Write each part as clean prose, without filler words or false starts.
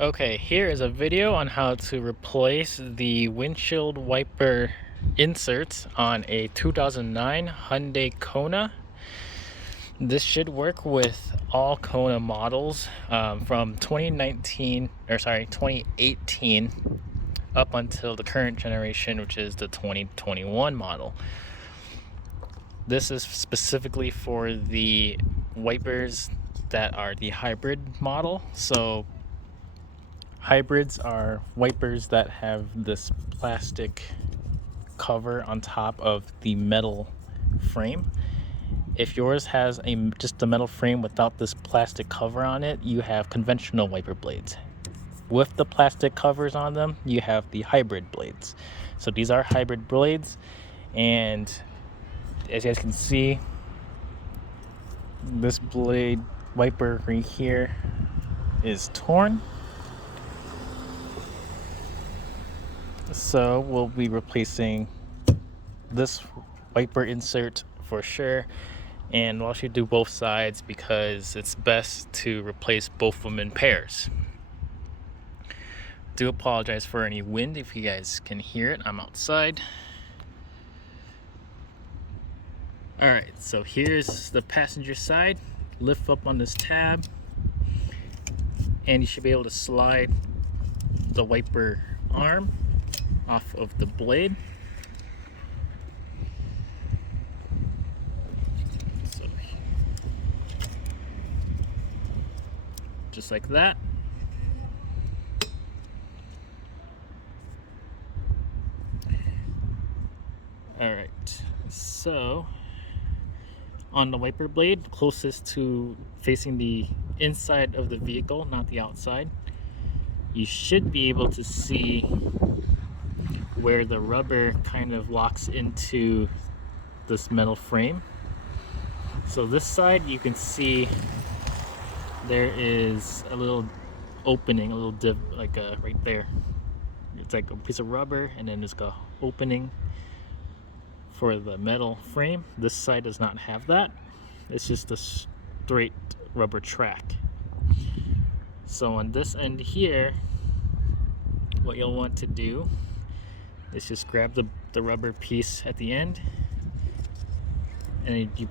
Okay, here is a video on how to replace the windshield wiper inserts on a 2009 Hyundai Kona. This should work with all Kona models from 2018 up until the current generation, which is the 2021 model. This is specifically for the wipers that are the hybrid model. So hybrids are wipers that have this plastic cover on top of the metal frame. If yours has just a metal frame without this plastic cover on it, you have conventional wiper blades. With the plastic covers on them, you have the hybrid blades. So these are hybrid blades, and as you guys can see, this blade wiper right here is torn. So we'll be replacing this wiper insert for sure, and we'll actually do both sides because it's best to replace both of them in pairs. Do apologize for any wind if you guys can hear it. I'm outside. Alright, so here's the passenger side. Lift up on this tab and you should be able to slide the wiper arm off of the blade. So just like that. Alright, so on the wiper blade closest to facing the inside of the vehicle, not the outside, you should be able to see where the rubber kind of locks into this metal frame. So this side you can see there is a little opening, a little div, like right there. It's like a piece of rubber and then there's a opening for the metal frame. This side does not have that. It's just a straight rubber track. So on this end here, what you'll want to do is just grab the rubber piece at the end and you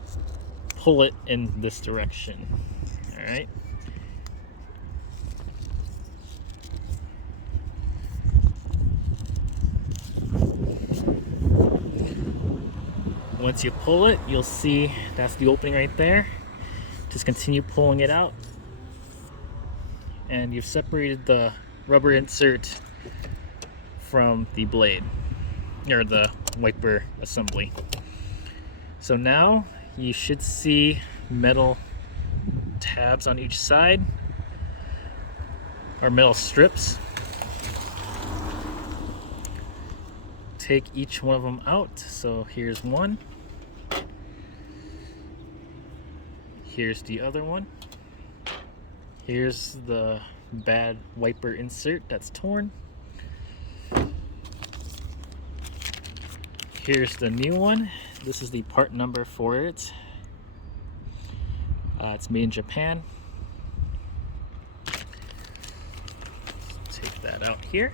pull it in this direction. All right. Once you pull it, you'll see that's the opening right there. Just continue pulling it out and you've separated the rubber insert from the blade or the wiper assembly. So now you should see metal tabs on each side, or metal strips. Take each one of them out. So here's one. Here's the other one. Here's the bad wiper insert that's torn. Here's the new one. This is the part number for it. It's made in Japan. Take that out here.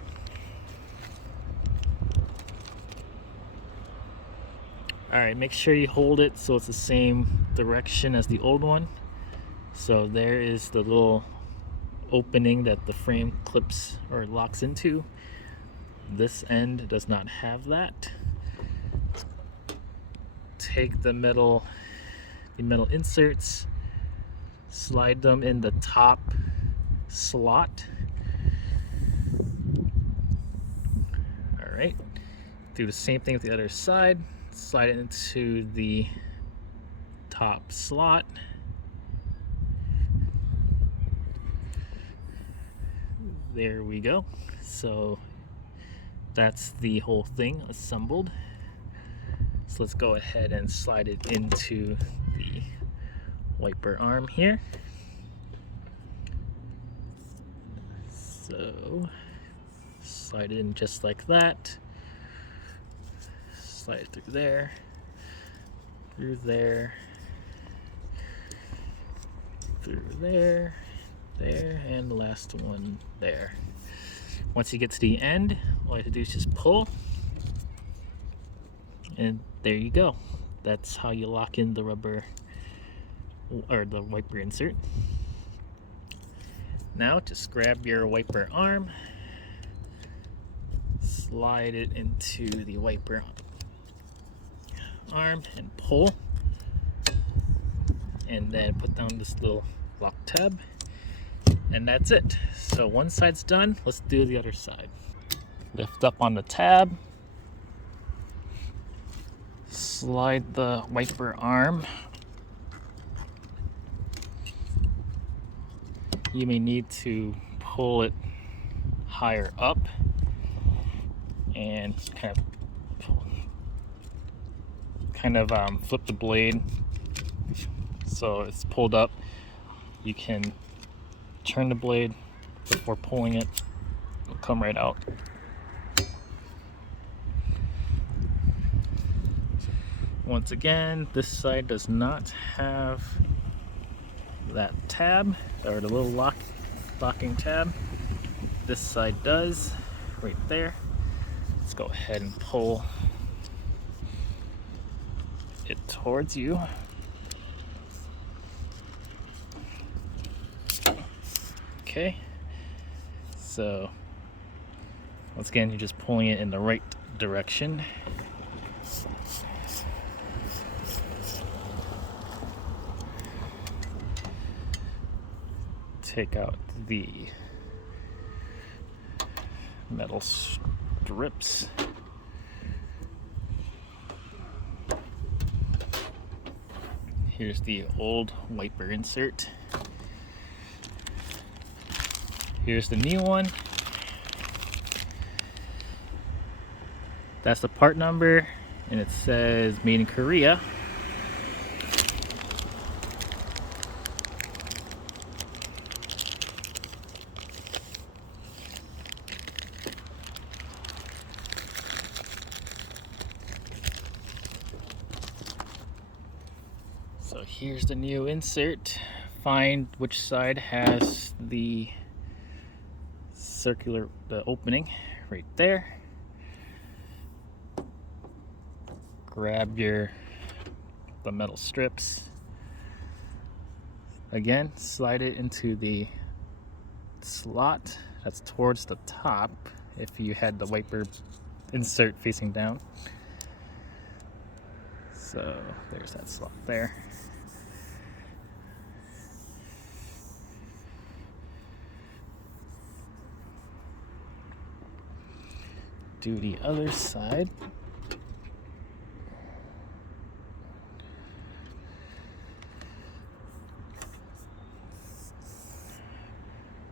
Alright, make sure you hold it so it's the same direction as the old one. So there is the little opening that the frame clips or locks into. This end does not have that. Take the metal inserts, slide them in the top slot. Alright, do the same thing with the other side. Slide it into the top slot. There we go. So that's the whole thing assembled. So let's go ahead and slide it into the wiper arm here. So slide it in just like that. Slide it through there, through there, there, and the last one there. Once you get to the end, all you have to do is just pull, and there you go. That's how you lock in the rubber or the wiper insert. Now just grab your wiper arm, slide it into the wiper arm and pull, and then put down this little lock tab, and that's it. So one side's done, let's do the other side. Lift up on the tab, slide the wiper arm. You may need to pull it higher up and kind of flip the blade so it's pulled up. You can turn the blade before pulling it. It'll come right out. Once again, this side does not have that tab or the little locking tab. This side does, right there. Let's go ahead and pull it towards you. Okay, so once again, you're just pulling it in the right direction. Take out the metal strips. Here's the old wiper insert. Here's the new one. That's the part number, and it says made in Korea. So here's the new insert. Find which side has the the opening right there. Grab the metal strips. Again, slide it into the slot that's towards the top if you had the wiper insert facing down. So there's that slot there. Do the other side.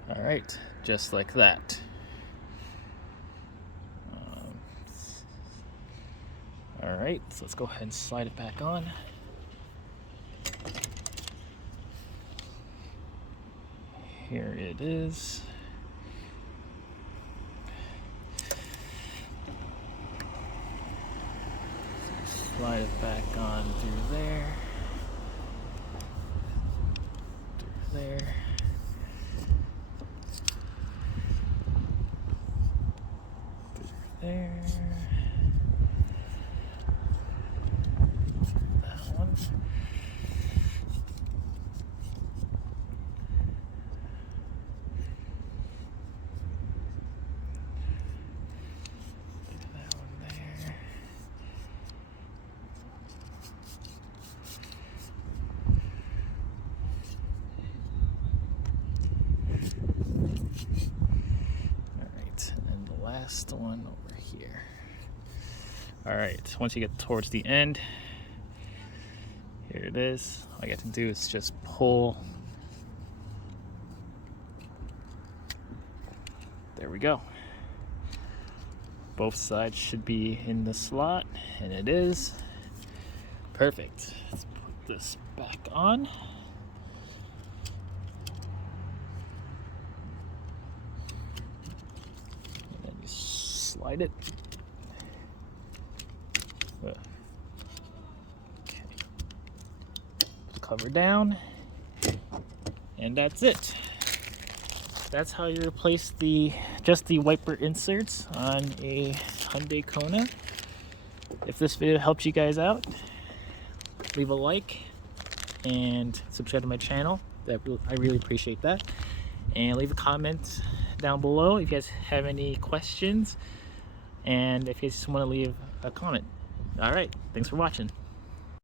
All right, just like that. All right, so let's go ahead and slide it back on. Here it is. Slide it back on through there, through there, through there, that one, that one there. Last one over here. All right, once you get towards the end, here it is. All you have to do is just pull. There we go. Both sides should be in the slot, and it is. Perfect. Let's put this back on. Slide it. Okay. Put the cover down, and that's it. that's how you replace just the wiper inserts on a Hyundai Kona. If this video helped you guys out, leave a like and subscribe to my channel. I really appreciate that. And leave a comment down below if you guys have any questions, and if you just want to leave a comment. All right, thanks for watching.